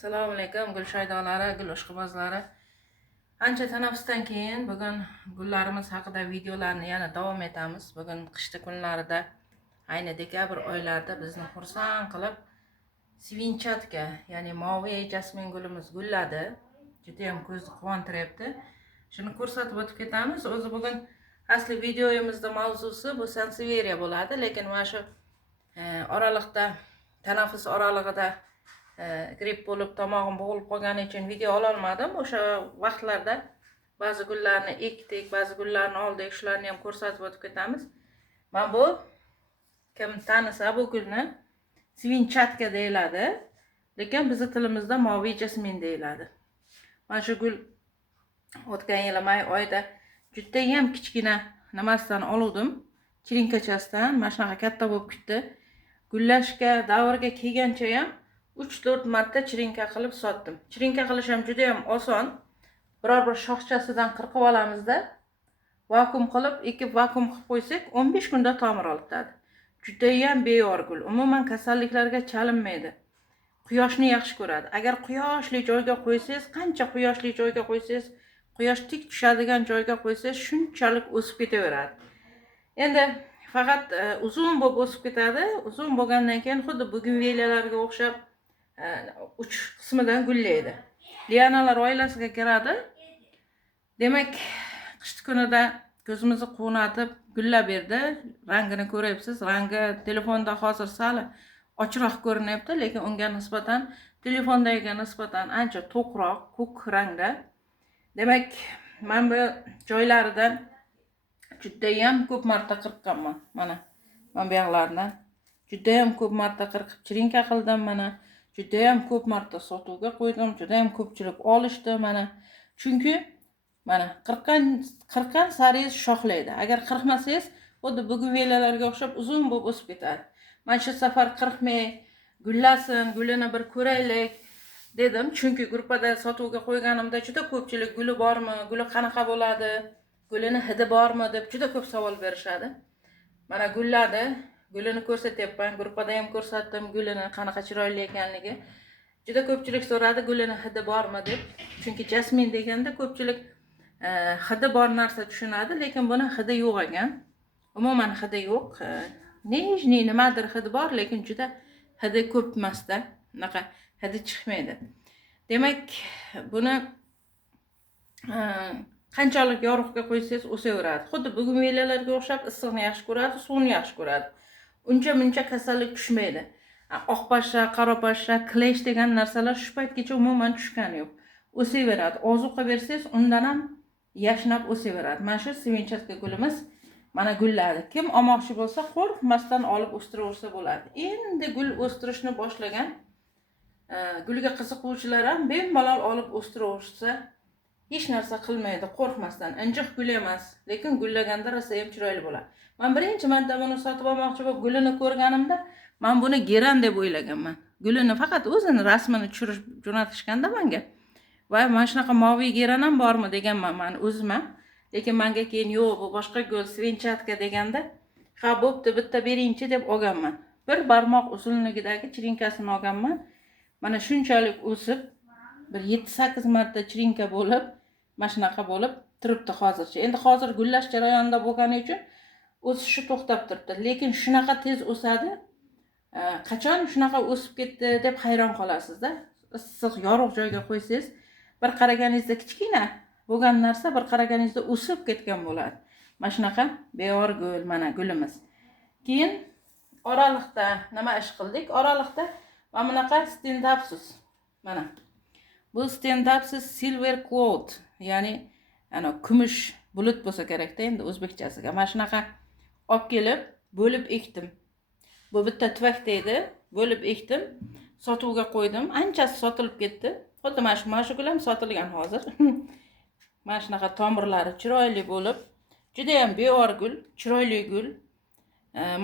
Assalomu alaykum gul shaydolari, gul ishqibozlari. Ancha tanaffusdan keyin bugun gullarimiz haqida videolarni yana davom etamiz. Bugun qishda kunlarida, ayni dekabr oylarida bizni xursand qilib svinchatka, ya'ni moviy jasmin gulimiz gulladi. Juda ham ko'zni quvontiryapti. Shuni ko'rsatib o'tib ketamiz. O'zi bugun asli videoyimizda mavzusi bu sanseveriya bo'ladi, lekin mana shu oraliqda, tanaffus oralig'ida gripp bo'lib tomog'im bo'g'ilib qolgani uchun video ola olmadim. O'sha vaqtlarda ba'zi gullarni ekdik, ba'zi gullarni oldik, shularni ham ko'rsatib o'tib ketamiz. Mana bu kim tanisa bu gulni svinchatka deyiladi, lekin bizning tilimizda moviy jasmin deyiladi. Mana shu gul o'tgan yil may oyida juda ham kichkina nimasidan oluvdim, chirinkachasidan. Mana shunaqa katta bo'lib ketdi. Gullashga davrga kelgancha ham 3-4 marta chirinka qilib sotdim. Chirinka qilish ham juda ham oson. Biror bir shoxchasidan qirqib olamizda, vakuum qilib, ekib vakuum qilib qo'ysak, 15 kunda tomir oladi. Juda ham beyor gul. Umuman kasalliklarga chalinmaydi. Quyoshni yaxshi ko'radi. Agar quyoshli joyga qo'ysangiz, qancha quyoshli joyga qo'ysangiz, quyosh tik tushadigan joyga qo'ysangiz, shunchalik o'sib ketaveradi. Endi faqat uzun bo'lib o'sib ketadi. Uzun bo'lgandan keyin xuddi bugunvelalarga o'xshab uch qismidan gullaydi. Lianalar oilasiga kiradi. Demak, qish kunida ko'zimizni quvnatib gullab berdi. Rangini ko'ryapsiz. Rangi telefonda hozir sal ochroq ko'rinyapti, lekin unga nisbatan, telefondagiga nisbatan ancha to'qroq, ko'k rangda. Demak, men bu joylaridan juda ham ko'p marta qirqqanman. Mana bu yoqlardan juda ham ko'p marta qirqib chirinka qildim. Mana juda ham ko'p marta sotuvga qo'ydim. Juda ham ko'pchilik olishdi mana. Chunki mana qirqqan sari shoxlaydi. Agar qirqmasangiz, xuddi bugunvelalarga o'xshab uzun bo'lib o'sib ketadi. Men shu safar qirqmay, gullasin, gulini bir ko'raylik dedim. Chunki gruppada sotuvga qo'yganimda juda ko'pchilik guli bormi, guli qanaqa bo'ladi, gulini hidi bormi deb juda ko'p savol berishadi. Mana gulladi. Gulini ko'rsatyapman, gruppada ham ko'rsatdim gulini qanaqa chiroyli ekanligi. Juda ko'pchilik so'radi gulini hidi bormi deb. Chunki jasmin deganda ko'pchilik hidi bor narsa tushunadi, lekin buni hidi yo'q ekan. Umuman hidi yo'q. Nijniy nimadir hidi bor, lekin juda hidi ko'p emasda. Bunaqa hidi chiqmaydi. Demak, buni qanchalik yorug'ga qo'ysangiz o'saveradi. Xuddi bugunvelalarga o'xshab issiqni yaxshi ko'radi, suvni yaxshi ko'radi. Uncha kasallik tushmaydi. Oqpashsha, qorapashsha, klesh degan narsalar shu paytgacha umuman tushgani yo'q. O'saveradi. Ozuqa bersangiz, undan ham yashnab o'saveradi. Mana shu svinchatka gulimiz mana gulladi. Kim olmoqchi bo'lsa, qo'rqmasdan olib o'stiraversa bo'ladi. Endi gul o'stirishni boshlagan gulga qiziquvchilar ham bemalol olib o'stiraversa, hech narsa qilmaydi, qo'rqmasdan. Injiq gul emas, lekin gullaganda rosa ham chiroyli bo'ladi. Men birinchi marta buni sotib olmoqchi bo'lib, gulini ko'rganimda, men buni geran deb o'ylaganman. Gulini faqat o'zini rasmini tushirib jo'natishganda menga, "Voy, mana shunaqa moviy geran ham bormi?" deganman men o'zim. Lekin menga keyin yo'q, bu boshqa gul, svinchatka deganda, "Ha, bo'pti, bitta beringchi" deb olganman. Bir barmoq uzunligidagi chirinkasini olganman. Mana shunchalik o'sib, bir 7-8 marta chirinka bo'lib, mana shunaqa bo'lib turibdi hozircha. Endi hozir gullash jarayonida bo'lgani uchun o'sishi to'xtab turibdi. Lekin shunaqa tez o'sadi. Qachon shunaqa o'sib ketdi deb hayron qolasizda. Issiq, yorug' joyga qo'ysangiz, bir qaraganingizda kichkina bo'lgan narsa bir qaraganingizda o'sib ketgan bo'ladi. Mana shunaqa beyor gul, mana gulimiz. Keyin oraliqda nima ish qildik? Oraliqda mana bunaqa stendapsus. Mana bu stendapsus silver cloud, ya'ni kumush bulut bo'lsa kerakda endi o'zbekchasiga. Mana shunaqa olib kelib, bo'lib ekdim. Bu bitta tuvakda edi, bo'lib ekdim, sotuvga qo'ydim. Anchasi sotilib ketdi. Xuddi mana shu gul ham sotilgan hozir. Mana shunaqa tomirlari chiroyli bo'lib, juda ham beyor gul, chiroyli gul.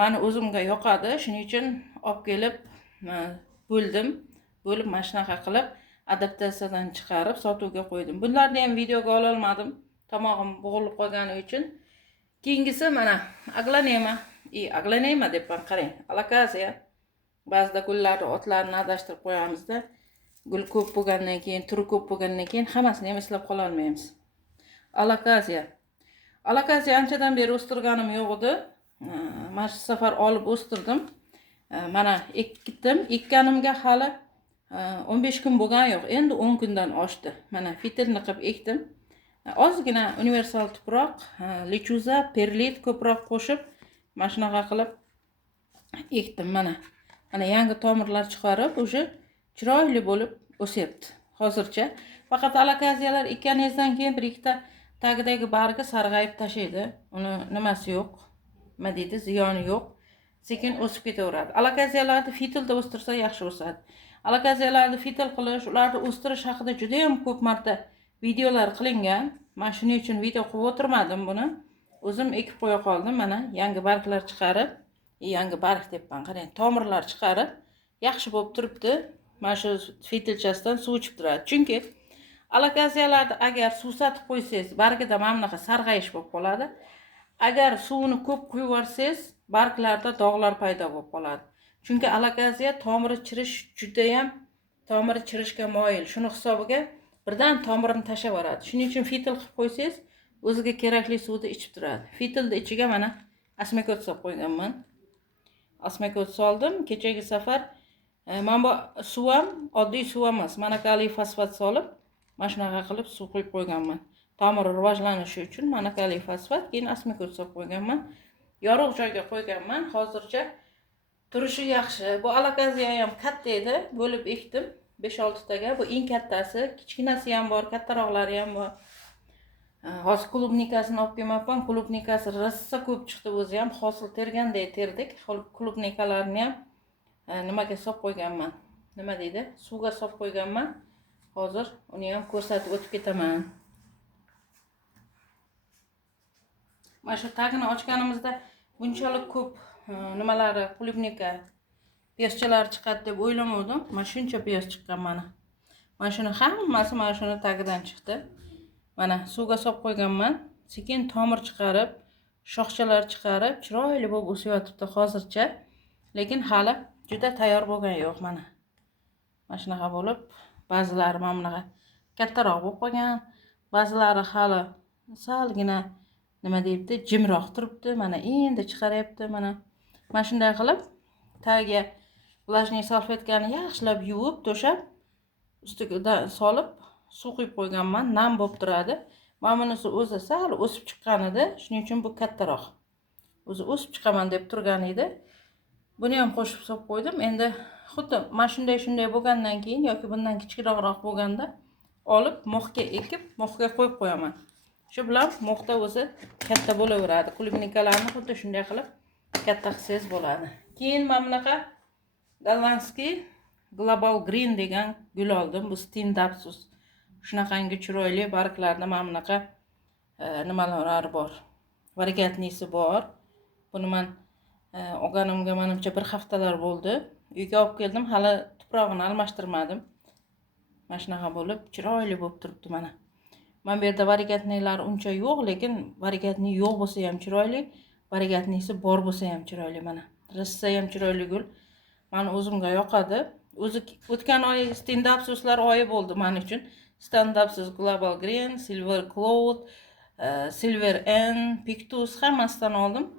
Meni o'zimga yoqadi, shuning uchun olib kelib bo'ldim. Bo'lib mana shunaqa qilib adaptatsiyadan chiqarib sotuvga qo'ydim. Bunlarni ham videoga ola olmadim. Tomog'im bo'g'ilib qolgani uchun. Keyingisi mana aglanema deb qarang. Alakaziya. Ba'zida gullarni otlarini adashtirib qo'yamizda. Gul ko'p bo'lgandan keyin, turi ko'p bo'lgandan keyin hammasini ham eslab qola olmaymiz. Alakaziya. Alakaziya anchadan beri o'stirganim yo'q edi. Mana shu safar olib o'stirdim. Mana ekdim. Ekkanimga hali 15 kun bo'lgan yo'q. Endi 10 kundan oshdi. Mana fitilni qilib ekdim. Ozgina universal tuproq, lechuza, perlit ko'proq qo'shib, mana shunaqa qilib ekdim mana. Mana yangi tomirlar chiqarib, o'sha chiroyli bo'lib o'syapti hozircha. Faqat alakaziyalar ekkaningizdan keyin bir ikkita tagidagi bargi sarg'ayib tashlaydi. Uni nimasi yo'q. Nima deydi, ziyoni yo'q. Sekin o'sib ketaveradi. Alakaziyalarni fitilda o'stirsa yaxshi o'sadi. Alakaziyalarni fitil qilish, ularni o'stirish haqida juda ham ko'p marta videolar qilingan. Men shuning uchun video qilib o'tirmadim buni. O'zim ekib qo'ya qoldim. Mana yangi barglar chiqarib, yangi barg debman, qarang, tomirlar chiqarib, yaxshi bo'lib turibdi. Mana shu fitilchasidan suv ichib turadi. Chunki alakaziyalarni agar suvsatib qo'ysangiz, bargida mana bunaqa sarg'ayish bo'lib qoladi. Agar suvni ko'p quyib yuborsangiz, barglarda dog'lar paydo bo'lib qoladi. Chunki alakaziya tomiri chirish juda ham tomiri chirishga moyil. Shuni hisobiga birdan tomirini tashlab yuboradi. Shuning uchun fitil qilib qo'ysangiz, o'ziga kerakli suvni ichib turadi. Fitilni ichiga mana asmakot solib qo'yganman. Asmakot soldim. Kechagi safar mana bu suv ham oddiy suv emas, monokaliy fosfat solib, mana shunaqa qilib suv quyib qo'yganman. Tomiri rivojlanishi uchun monokaliy fosfat, keyin asmakot solib qo'yganman. Yorug' joyga qo'yganman. Hozircha turishi yaxshi. Bu alakaziya ham katta edi, bo'lib ekdim 5-6 taga. Bu eng kattasi, kichkinasi ham bor, kattaroqlari ham bor. Hozir klubnikasini olib kelmoqman. Klubnikasi rossa ko'p chiqdi, o'zi ham hosil terganday terdik. Klubnikalarni ham nimaga solib qo'yganman. Nima deydi? Suvga solib qo'yganman. Hozir uni ham ko'rsatib o'tib ketaman. Mana shu tagini ochganimizda bunchalik ko'p nimalari, klubnika piyozchalar chiqadi deb o'ylamadim. Mana shuncha piyoz chiqqan mana. Mana shuni hammasi mana shuni tagidan chiqdi. Mana suvga solib qo'yganman. Sekin tomir chiqarib, shoxchalar chiqarib, chiroyli bo'lib o'syapti hozircha. Lekin hali juda tayyor bo'lgan yo'q mana. Mana shunaqa bo'lib, ba'zilari mana bunaqa kattaroq bo'lib qolgan, ba'zilari hali salgina nima deyapti, jimroq turibdi. Mana endi chiqaryapti mana. Mana shunday qilib tagiga влажный salfetkani yaxshilab yuvib, to'shab, ustiga solib suv quyib qo'yganman. Nam bo'lib turadi. Mana bunisi o'zi sal o'sib chiqqan edi. Shuning uchun bu kattaroq. O'zi o'sib chiqaman deb turgan edi. Buni ham qo'shib solib qo'ydim. Endi xuddi mana shunday bo'lgandan keyin yoki bundan kichikroq bo'lganda olib mo'xga ekib, mo'xga qo'yib qo'yaman. Shu bilan mo'xda o'zi katta bo'laveradi. Klubnikalarni xuddi shunday qilib katta qilsangiz bo'ladi. Keyin mana bunaqa gollandskiy Global Green degan gul oldim. Bu Stendapsus. Shunaqangi chiroyli barglarda mana bunaqa nimalari bor. Varigatnisi bor. Buni men olganimga menimcha bir haftalar bo'ldi. Uyga olib keldim, hali tuprog'ini almashtirmadim. Mana shunaqa bo'lib, chiroyli bo'lib turibdi mana. Men bu yerda varigatnilar uncha yo'q, lekin varigatni yo'q bo'lsa ham chiroyli, varigatnisi bor bo'lsa ham chiroyli mana. Rissa ham chiroyli gul. Meni o'zimga yoqadi. O'zi o'tgan oy Stendapsuslar oyi bo'ldi men uchun. Stendapsus Global Green, Silver Cloud, Silver N, Pictus hammasidan oldim.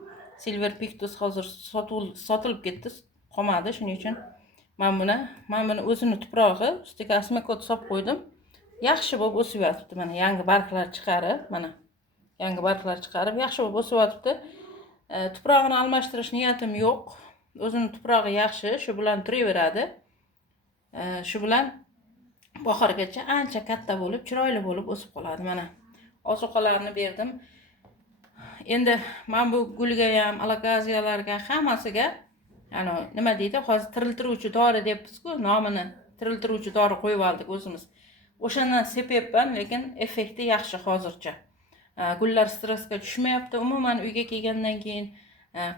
Silver Pictus hozir sotilib ketdi, qolmadi. Shuning uchun men buni o'zini tuprog'i ustiga asmakot solib qo'ydim. Yaxshi bo'lib o'syapti mana. Yangi barglar chiqarib, mana. Yangi barglar chiqarib yaxshi bo'lib o'syapti. Tuprog'ini almashtirish niyatim yo'q. O'zini tuprog'i yaxshi, shu bilan turaveradi. Shu bilan bahorgacha ancha katta bo'lib, chiroyli bo'lib o'sib qoladi mana. Ozuqalarni berdim. Endi men bu gulga ham, alakaziyalarga hammasiga, ya'ni nima deydi, hozir tiriltiruvchi dori debmiz-ku, nomini tiriltiruvchi dori qo'yib oldik o'zimiz. O'shandan sepyapman, lekin effekti yaxshi hozircha. Gullar stressga tushmayapti. Umuman uyga kelgandan keyin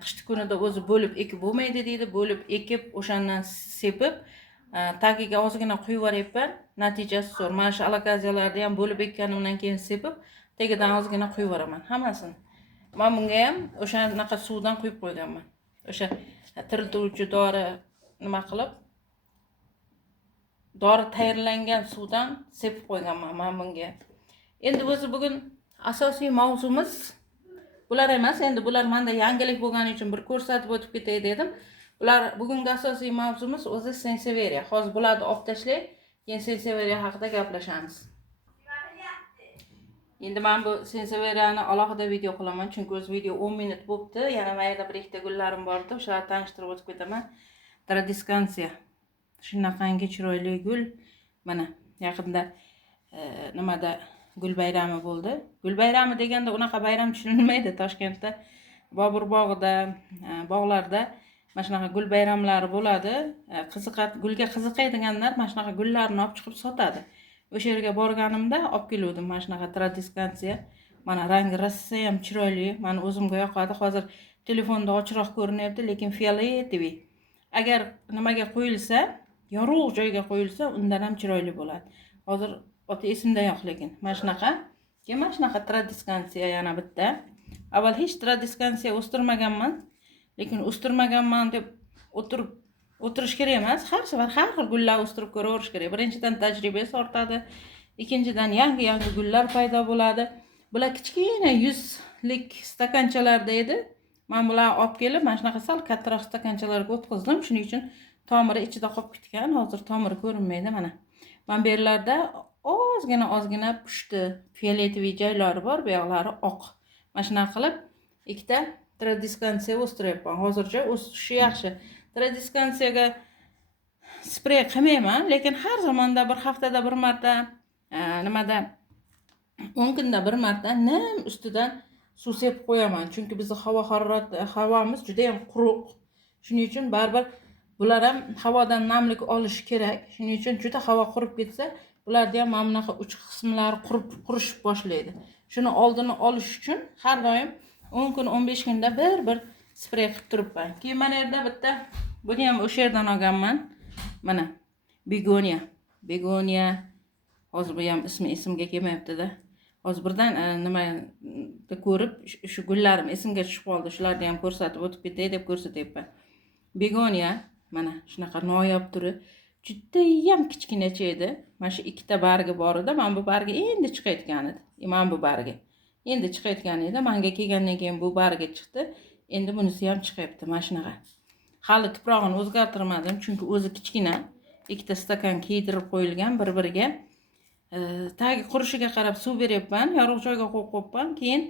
qishki kunida o'zi bo'lib ekib bo'lmaydi deydi. Bo'lib ekib, o'shandan sepib, tagiga ozgina quyib yuboryapman. Natijasi zo'r. Mana shu alakaziyalarni ham bo'lib ekkanimdan keyin sepib, tagidan ozgina quyib yuboraman hammasini. Men bunga ham o'shanaqa suvdan quyib qo'yganman. O'sha tiriltiruvchi dori nima qilib, dori tayyorlangan suvdan sepib qo'yganman men bunga. Endi o'zi bugun asosiy mavzumiz bular emas. Endi bular menda yangilik bo'lgani uchun bir ko'rsatib o'tib ketay dedim. Bular bugungi asosiy mavzumiz o'zi Sansevieria. Hozir bularni olib tashlay, keyin Sansevieria haqida gaplashamiz. Endi men bu Sansevieriani alohida video qilaman, chunki o'z video 10 minut bo'libdi. Yana mayda bir ikkita gullarim bor edi, o'shalarni tanishtirib o'tib ketaman. Tradiskansiya. Shunaqangi chiroyli gul. Mana yaqinda nimada gul bayrami bo'ldi. Gul bayrami deganda unaqa bayram tushunilmaydi Toshkentda. Bobur bog'ida, bog'larda mana shunaqa gul bayramlari bo'ladi. Gulga qiziqadiganlar mana shunaqa gullarni olib chiqib sotadi. O'sha yerga borganimda olib keluvdim mana shunaqa tradiskansiya. Mana rangi rosa ham chiroyli. Meni o'zimga yoqadi. Hozir telefonda ochiqroq ko'rinyapti, lekin fioletoviy. Agar nimaga qo'yilsa, yorug' joyga qo'yilsa, undan ham chiroyli bo'ladi. Hozir oti esimda yo'q, lekin mana shunaqa. Keyin mana shunaqa tradiskansiya yana bitta. Avval hech tradiskansiya o'stirmaganman, lekin o'stirmaganman deb o'tirish kerak emas. Har safar har xil gullar o'stirib ko'raverish kerak. Birinchidan tajribasi ortadi, ikkinchidan yangi gullar paydo bo'ladi. Bular kichkina 100 lik stakanchalarda edi. Men bularni olib kelib, mana shunaqa sal kattaroq stakanchalarga o'tkazdim. Shuning uchun tomiri ichida qolib ketgan. Hozir tomiri ko'rinmaydi mana. Men bu yerlarda ozgina pushti, fioletoviy joylari bor, bu yoqlari oq. Mana shunaqa qilib ikkita tradiskansiya o'stiryapman. Hozircha o'sishi yaxshi. Tradiskansiyaga sprey qilmayman, lekin har zamonda bir haftada bir marta, nimada 10 kunda bir marta nim ustidan suv sepib qo'yaman. Chunki bizning havomiz juda ham quruq. Shuning uchun baribir bular ham havodan namlik olish kerak. Shuning uchun juda havo qurib ketsa, bularda ham mana bunaqa uch qismlari qurishib boshlaydi. Shuni oldini olish uchun har doim 10 kun 15 kunda bir sprey qilib turibman. Keyin mana yerda bitta buni ham o'sha yerdan olganman. Mana begoniya. Hozir bu ham ismi esimga kelmayapti-da. Hozir birdan nimada ko'rib shu gullarim esimga tushib qoldi. Shularni ham ko'rsatib o'tib ketay deb ko'rsatyapman. Begoniya mana shunaqa noyob turi. Juda ham kichkinacha edi. Mana shu ikkita bargi bor edi. Men bu bargi endi chiqayotgan edi. Men bu bargi endi chiqayotgan edi. Menga kelgandan keyin bu bargi chiqdi. Endi bunisi ham chiqyapti mana shunaqa. Hali tuprog'ini o'zgartirmadim, chunki o'zi kichkina. Ikkita stakan kiydirib qo'yilgan bir-biriga. Tagi qurishiga qarab suv beryapman, yorug' joyga qo'yib qo'yibman. Keyin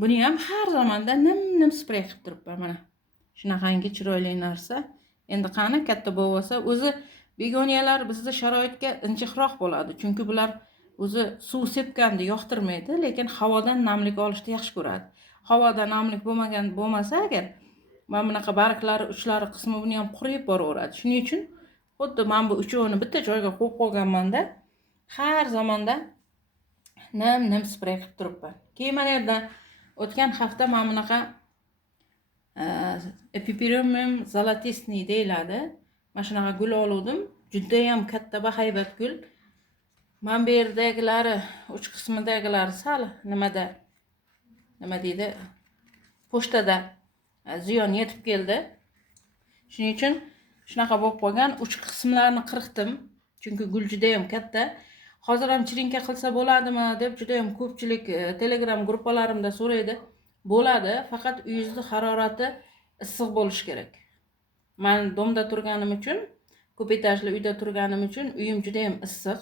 buni ham har zamonda nim sprey qilib turibman mana. Shunaqangi chiroyli narsa. Endi qani katta bo'lsa, o'zi begoniyalar bizda sharoitga injiqroq bo'ladi, chunki bular o'zi suv sepganni yoqtirmaydi, lekin havodan namlik olishni yaxshi ko'radi. Havoda namlik bo'lmasa agar, mana bunaqa barglari uchlari qismi buni ham qurib boraveradi. Shuning uchun xuddi men bu uchovini bitta joyga qo'yib qo'yganmanda, har zamonda nim sprey qilib turibman. Keyin mana yerda o'tgan hafta men bunaqa Epiperimum zolotistniy deyiladi. Mana shunaqa gul oldim. Juda ham katta va haybat gul. Men bu yerdagilari, uch qismidagilari sal nima deydi? Pochtada ziyon yetib keldi. Shuning uchun shunaqa bo'lib qolgan. Uch qismlarini qirqdim, chunki gul juda ham katta. Hozir ham chirinka qilsa bo'ladimi deb juda ham ko'pchilik Telegram gruppalarimda so'raydi. Bo'ladi, faqat uyingizning harorati issiq bo'lishi kerak. Men domda turganim uchun, ko'p etajli uyda turganim uchun uyim juda ham issiq.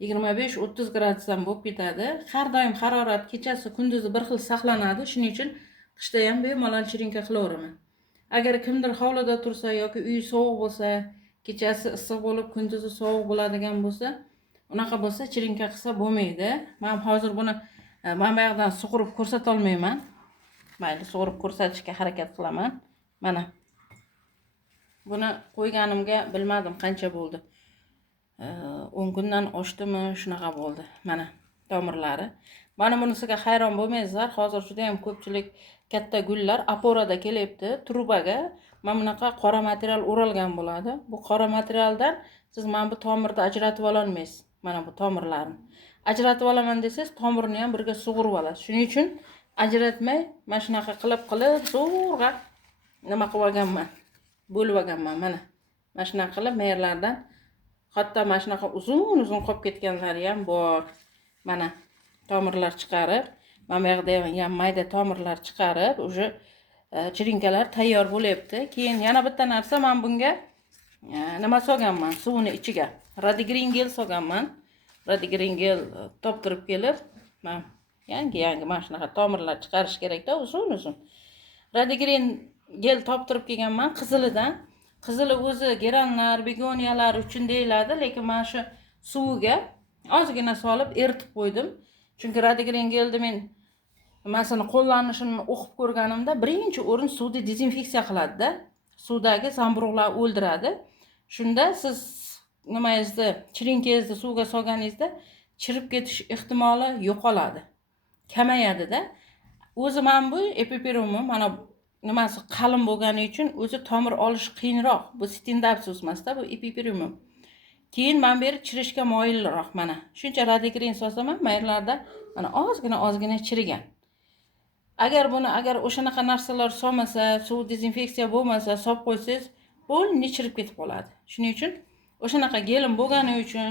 25-30 gradusdan bo'lib ketadi. Har doim harorat kechasi kunduzi bir xil saqlanadi. Shuning uchun qishda ham bemalol chirinka qilaveraman. Agar kimdir hovlida tursa yoki uy sovuq bo'lsa, kechasi issiq bo'lib, kunduzi sovuq bo'ladigan bo'lsa, unaqa bo'lsa chirinka qilsa bo'lmaydi. Men hozir buni men bu yoqdan sug'urib ko'rsata olmayman. Mayli, sug'urib ko'rsatishga harakat qilaman. Mana buni qo'yganimga bilmadim qancha bo'ldi. 10 kundan oshdimi, shunaqa bo'ldi. Mana tomirlari. Mana bunisiga hayron bo'lmaysizlar. Hozir juda ham ko'pchilik katta gullar aporada kelyapti, trubaga mana bunaqa qora material o'ralgan bo'ladi. Bu qora materialdan siz mana bu tomirni ajratib ola olmaysiz. Mana bu tomirlarni. Ajratib olaman desangiz, tomirni ham birga sug'urib olasiz. Shuning uchun ajratmay, mana shunaqa qilib zo'rg'a nima qilib olganman. Bo'lib olganman mana. Mana shunaqa qilib merlardan Hatto mana shunaqa uzun qolib ketganlari ham bor. Mana tomirlar chiqarib, mana bu yerda ham mayda tomirlar chiqarib, уже chirinkalar tayyor bo'lyapti. Keyin yana bitta narsa, men bunga nima solganman suvini ichiga. Radigreen gel solganman. Radigreen gel toptirib kelib, men yangi mana shunaqa tomirlar chiqarish kerakda, uzun. Radigreen gel toptirib kelganman qizilidan. Qizili o'zi geranlar, begoniyalar uchun deyiladi, lekin men shu suviga ozgina solib eritib qo'ydim. Chunki radigreen gelni men masalan qo'llanishini o'qib ko'rganimda, birinchi o'rin suvni dezinfeksiya qiladi-da. Suvdagi zamburug'larni o'ldiradi. Shunda siz nimangizni, chirinkangizni suvga solganingizda chirib ketish ehtimoli yo'qoladi. Kamayadi-da. O'zi men bu epiperumni mana nimasi qalin bo'lgani uchun o'zi tomir olish qiyinroq. Bu stendapsus emasda, bu epiperumum. Keyin men beri chirishga moyilroq mana. Shuncha radigreen solsam ham maylarda mana ozgina chirigan. Agar o'shanaqa narsalar solmasa, suv dezinfeksiya bo'lmasa, solib qo'ysangiz, bo'lni chirib ketib qoladi. Shuning uchun o'shanaqa gelim bo'lgani uchun,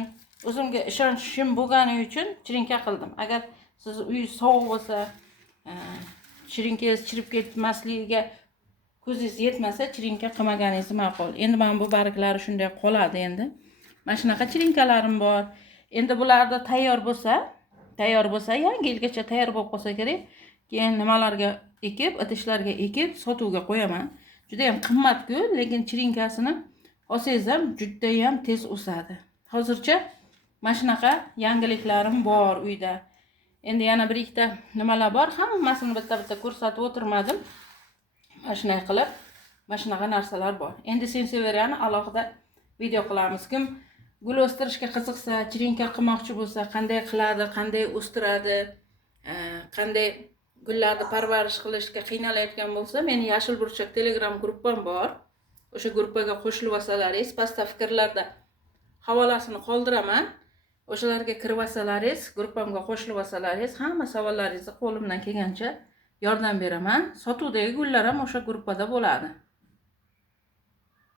o'zimga ishonchim bo'lgani uchun chirinka qildim. Agar siz uy sovuq bo'lsa, chirinkangiz chirib ketmasligiga ko'zingiz yetmasa, chirinka qilmaganingiz ma'qul. Endi men bu barglari shunday qoladi endi. Mana shunaqa chirinkalarim bor. Endi bularda tayyor bo'lsa, yangi yilgacha tayyor bo'lib qolsa kerak. Keyin nimalarga ekib, idishlarga ekib, sotuvga qo'yaman. Juda ham qimmat-ku, lekin chirinkasini olsangiz ham juda ham tez o'sadi. Hozircha mana shunaqa yangiliklarim bor uyda. Endi yana bir ikkita nimalar bor, hammasini bitta ko'rsatib o'tirmadim. Mana shunday qilib, mana shunaqa narsalar bor. Endi senseveriyani alohida video qilamiz. Kim gul o'stirishga qiziqsa, chirinka qilmoqchi bo'lsa, qanday qiladi, qanday o'stiradi, qanday gullarni parvarish qilishga qiynalayotgan bo'lsa, meni Yashil burchak Telegram gruppam bor. O'sha gruppaga qo'shilib olsalaringiz, pastda fikrlarda havolasini qoldiraman. O'shalarga kirib olsalaringiz, gruppamga qo'shilib olsalaringiz, hamma savollaringizni qo'limdan kelgancha yordam beraman. Sotuvdagi gullar ham o'sha gruppada bo'ladi.